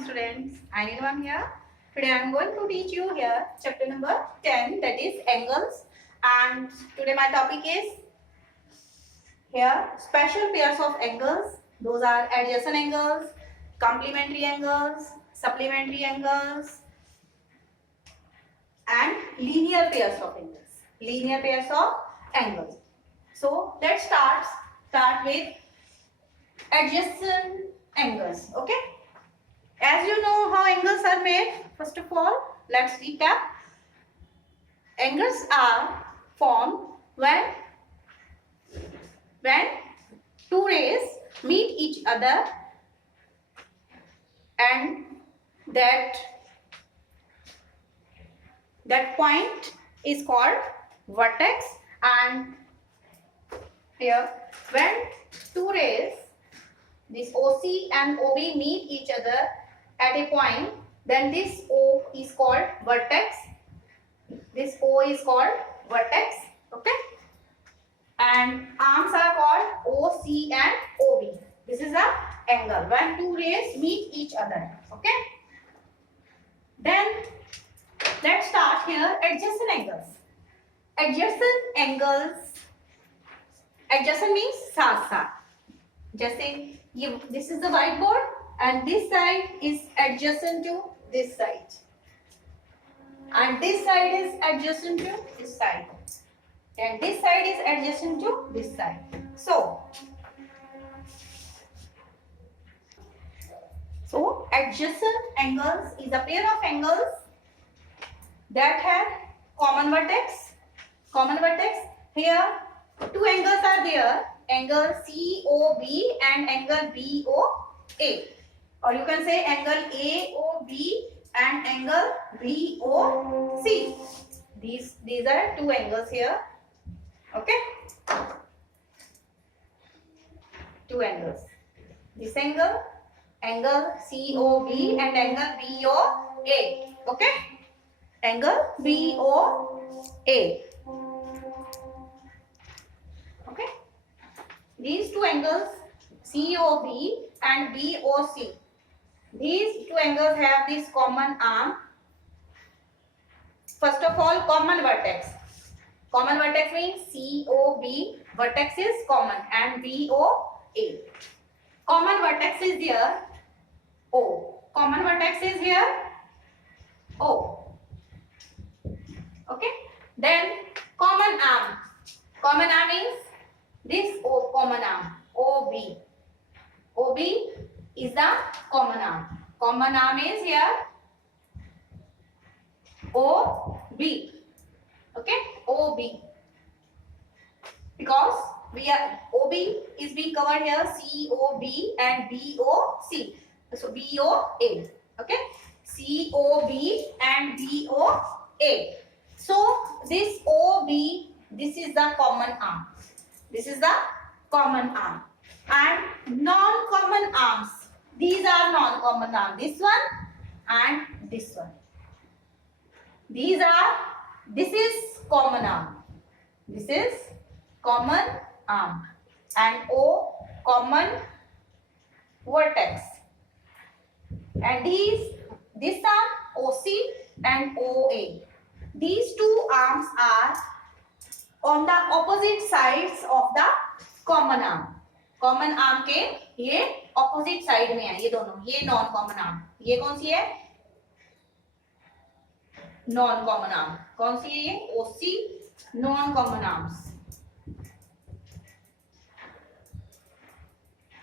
morning students. I Nilvam here. Today I am going to teach you here chapter number 10, that is angles, and today my topic is here special pairs of angles. Those are adjacent angles, complementary angles, supplementary angles and linear pairs of angles. Linear pairs of angles. So let's start with adjacent angles. Okay. As you know how angles are made, first of all, let's recap. Angles are formed when two rays meet each other, and that point is called vertex. And here, when two rays, this OC and OB, meet each other at a point, then this O is called vertex. This O is called vertex. Okay. And arms are called OC and OB. This is the angle when two rays meet each other. Okay. Then let's start here adjacent angles. Adjacent angles. Adjacent means साथ साथ. जैसे ये, this is the whiteboard and this side is adjacent to this side, and this side is adjacent to this side, and this side is adjacent to this side. So adjacent angles is a pair of angles that have common vertex. Common vertex. Here two angles are there, angle COB and angle BOA, or you can say angle AOB and angle BOC. These are two angles here. Okay, two angles. This angle COB and angle BOA. Okay, angle BOA. Okay, these two angles COB and BOC. These two angles have this common arm. First of all, common vertex. Common vertex means COB, vertex is common, and BOA. Common vertex is here, O. Common vertex is here, O. Okay. Then common arm. Common arm means this O, common arm, OB. OB is the common arm. Common arm is here, OB. Okay, OB. Because OB is being covered here, COB and BOC. So BOA. Okay, COB and BOA. So this OB, this is the common arm. This is the common arm. And non-common arms. These are non-common arms. This one and this one. This is common arm. This is common arm. And O, common vertex. And this arm, OC and OA. These two arms are on the opposite sides of the common arm. Common arm के ये opposite side में है, ये दोनों, ये non common arm. ये कौन सी है? Non common arm. कौन सी है ये? OC non common arms.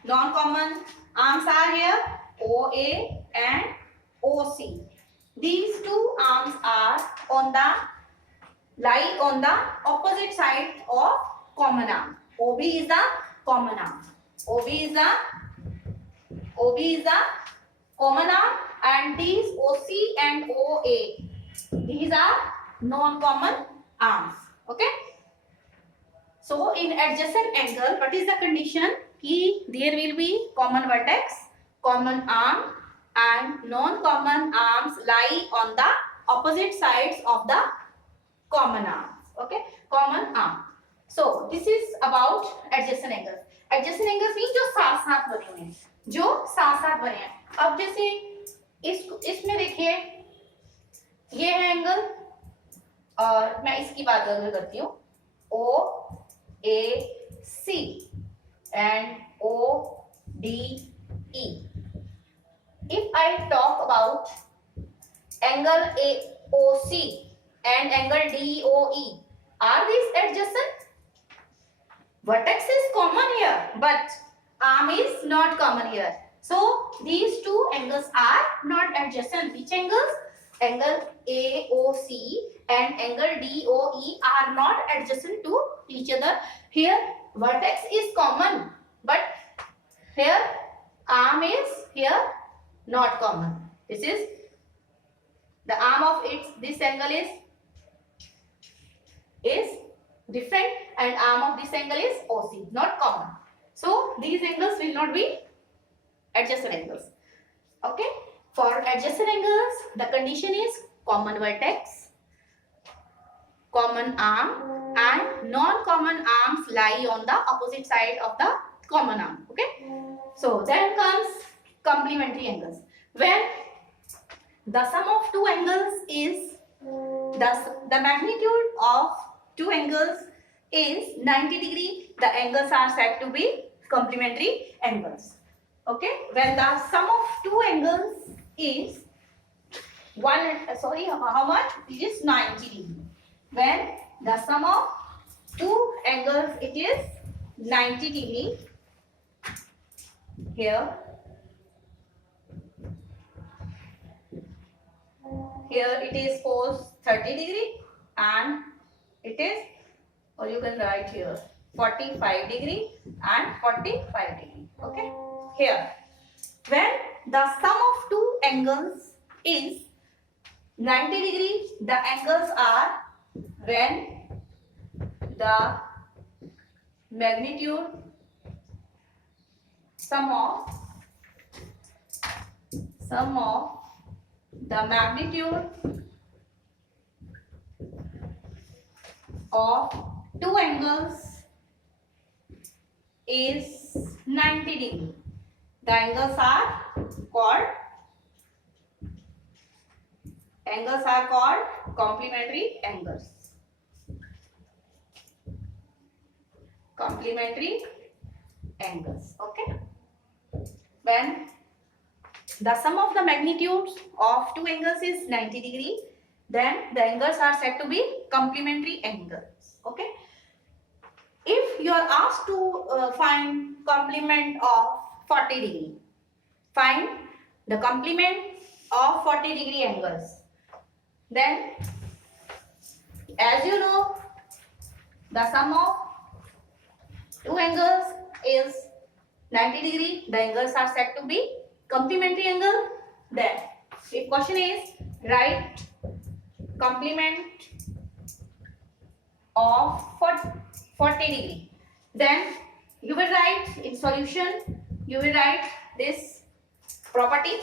Non common arms are here OA and OC. These two arms are lie on the opposite side of common arm. OB is the common arm. OB is the common arm, and these OC and OA, these are non-common arms. Okay. So in adjacent angle, what is the condition? Ki there will be common vertex, common arm, and non-common arms lie on the opposite sides of the common arm. Okay, common arm. So this is about adjacent angles. Adjacent angles means जो साथ साथ बने हुए हैं, जो साथ साथ बने हैं. अब जैसे इसमें देखिए ये है एंगल, और मैं इसकी बात करती हूँ, O A C and O D E. If I talk about angle AOC and angle DOE, are these adjacent? Vertex is common here, but arm is not common here. So these two angles are not adjacent. Which angles? Angle AOC and angle DOE are not adjacent to each other. Here vertex is common, but here arm is here not common. This is the arm of this angle is different, and arm of this angle is OC, not common. So these angles will not be adjacent angles. Okay. For adjacent angles, the condition is common vertex, common arm, and non-common arms lie on the opposite side of the common arm. Okay. So then comes complementary angles. When the sum of two angles is the magnitude of two angles is 90 degree, the angles are said to be complementary angles. Okay. When the sum of two angles is how much? It is 90 degree. When the sum of two angles it is 90 degree, here it is cos 30 degree, and it is, or you can write here 45 degree and 45 degree. Okay. Here when the sum of two angles is 90 degree, the angles are when the magnitude sum of the magnitude of two angles is 90 degree. The angles are called complementary angles. Complementary angles. Okay. When the sum of the magnitudes of two angles is 90 degree, then the angles are said to be complementary angles. Okay. If you are asked to find complement of 40 degree, find the complement of 40 degree angles. Then, as you know, the sum of two angles is 90 degree. The angles are said to be complementary angle. Then, if question is write complement of 40 degree, then you will write in solution, you will write this property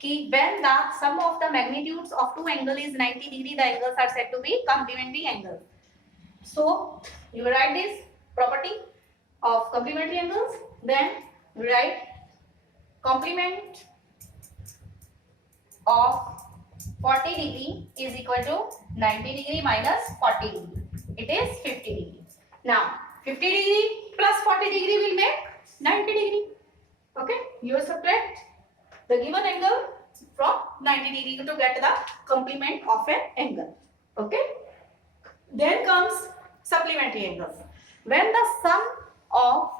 कि when the sum of the magnitudes of two angles is 90 degree, the angles are said to be complementary angles. So you will write this property of complementary angles. Then you write complement of 40 degree is equal to 90 degree minus 40 degree. It is 50 degree. Now 50 degree plus 40 degree will make 90 degree. Okay. You subtract the given angle from 90 degree to get the complement of an angle. Okay. Then comes supplementary angles. When the sum of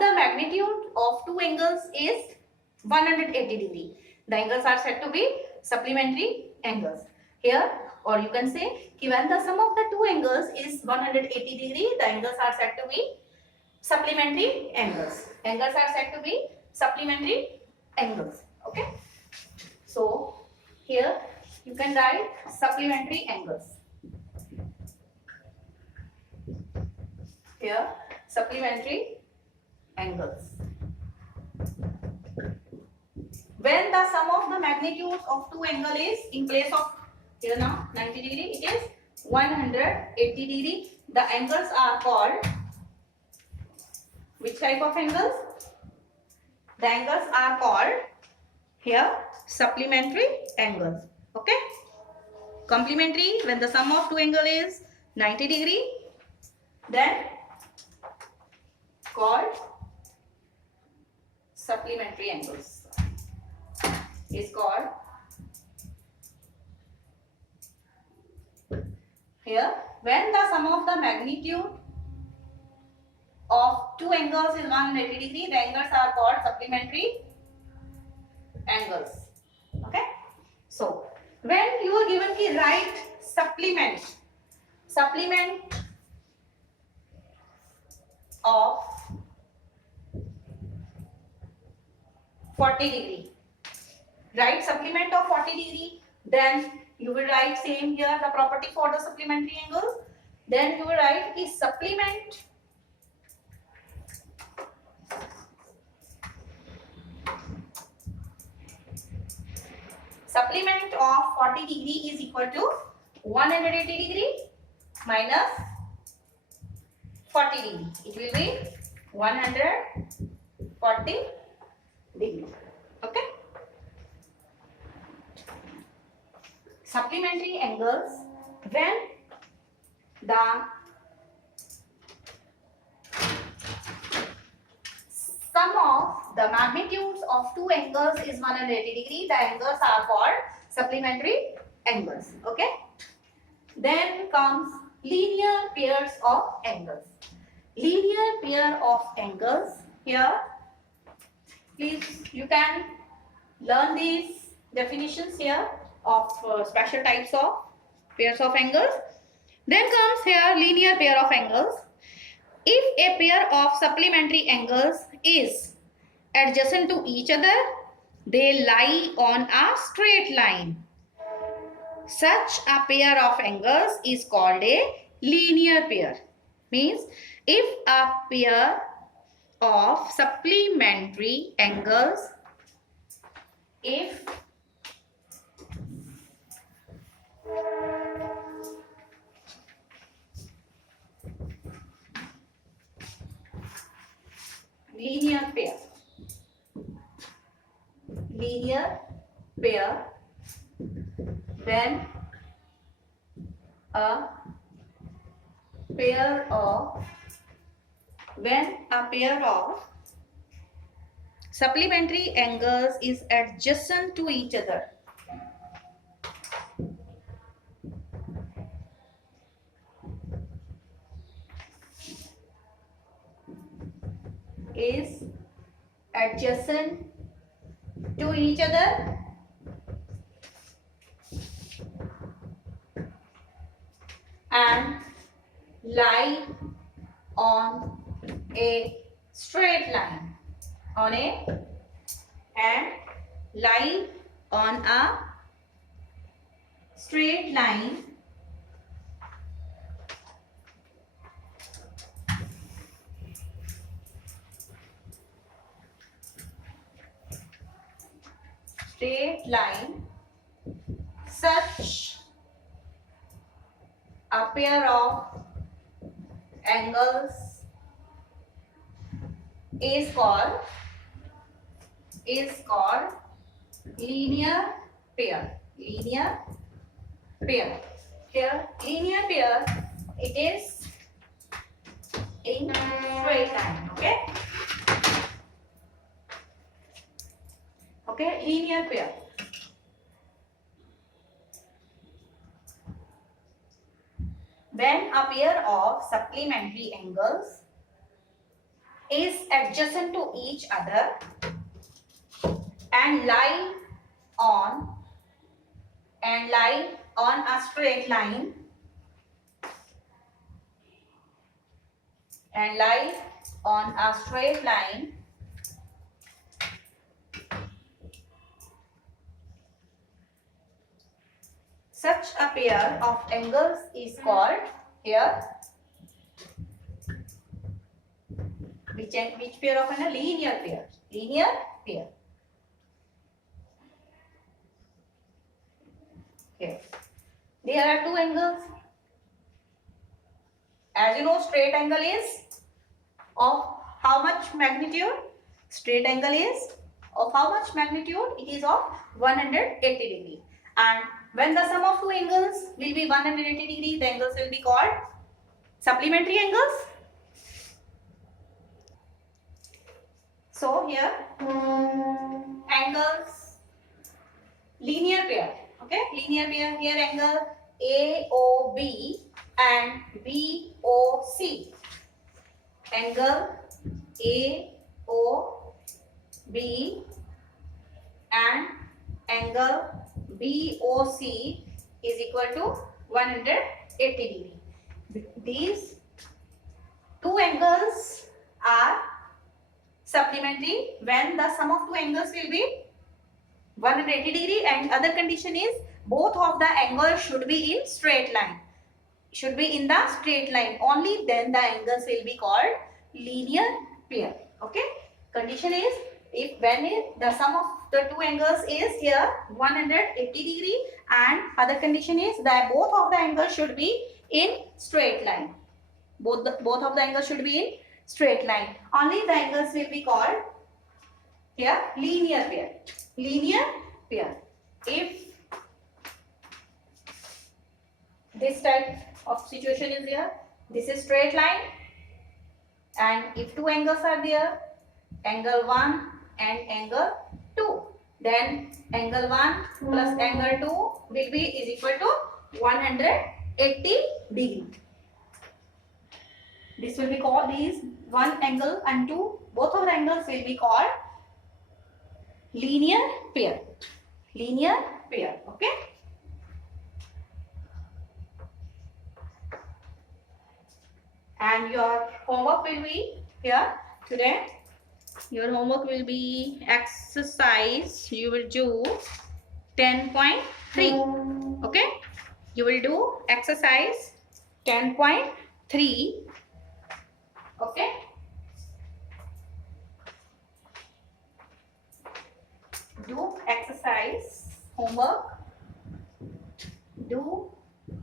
the magnitude of two angles is 180 degree, the angles are said to be supplementary angles. Here, or you can say when the sum of the two angles is 180 degree, the angles are said to be supplementary angles. Angles are said to be supplementary angles. Okay. So here you can write supplementary angles. Here supplementary angles. When the sum of the magnitudes of two angles is in place of here now 90 degree, it is 180 degree. The angles are called which type of angles? The angles are called here supplementary angles. Okay. Complementary, when the sum of two angles is 90 degree, then called supplementary angles. Is called here when the sum of the magnitude of two angles is 180 degree, the angles are called supplementary angles. Okay. So when you are given the right supplement of 40 degree, right, supplement of 40 degree, then you will write same here the property for the supplementary angle. Then you will write the supplement of 40 degree is equal to 180 degree minus 40 degree. It will be 140 degree. Okay. Supplementary angles when the sum of the magnitudes of two angles is 180 degree, the angles are called supplementary angles. Okay. Then comes linear pairs of angles. Linear pair of angles, here please you can learn these definitions here of special types of pairs of angles. Then comes here linear pair of angles. If a pair of supplementary angles is adjacent to each other, they lie on a straight line. Such a pair of angles is called a linear pair. Means if a pair of supplementary angles, if linear pair when a pair of supplementary angles is adjacent to each other, and lie on a straight line, such a pair of angles is called linear pair. Here linear pair, it is in straight line. Okay, linear pair. When a pair of supplementary angles is adjacent to each other and lie on a straight line, such a pair of angles is called here which pair of a linear pair. Here there are two angles. As you know, straight angle is of how much magnitude? Straight angle is of how much magnitude? It is of 180 degree. And when the sum of two angles will be 180 degree, the angles will be called supplementary angles. So here angles linear pair. Okay, linear pair. Here angle AOB and BOC. Angle AOB and angle BOC is equal to 180 degree. These two angles are supplementary when the sum of two angles will be 180 degree, and other condition is both of the angles should be in straight line. Should be in the straight line. Only then the angles will be called linear pair. Okay. Condition is if when the sum of the two angles is here 180 degree, and other condition is that both of the angles should be in straight line. Both of the angles should be in straight line. Only the angles will be called here linear pair. Linear pair. If this type of situation is here, this is straight line, and if two angles are there, angle 1 and angle 2, then angle 1 plus angle 2 will be is equal to 180 degree. This will be called, these one angle and two, both of the angles will be called linear pair. Linear pair. Okay. And your homework will be here today. Your homework will be exercise. You will do 10.3. Okay. You will do exercise 10.3. Okay. Do exercise homework. Do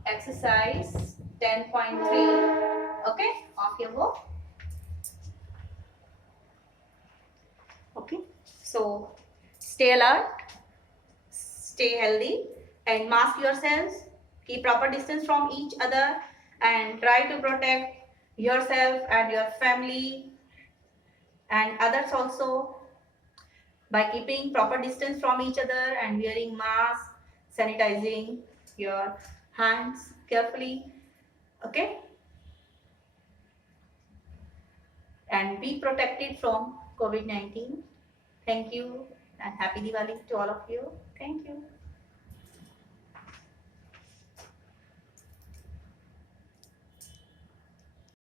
exercise 10.3. Okay, of your book. Okay, so stay alert, stay healthy, and mask yourselves. Keep proper distance from each other, and try to protect yourself and your family and others also by keeping proper distance from each other and wearing masks, sanitizing your hands carefully. Okay, and be protected from COVID-19. Thank you, and happy Diwali to all of you. Thank you.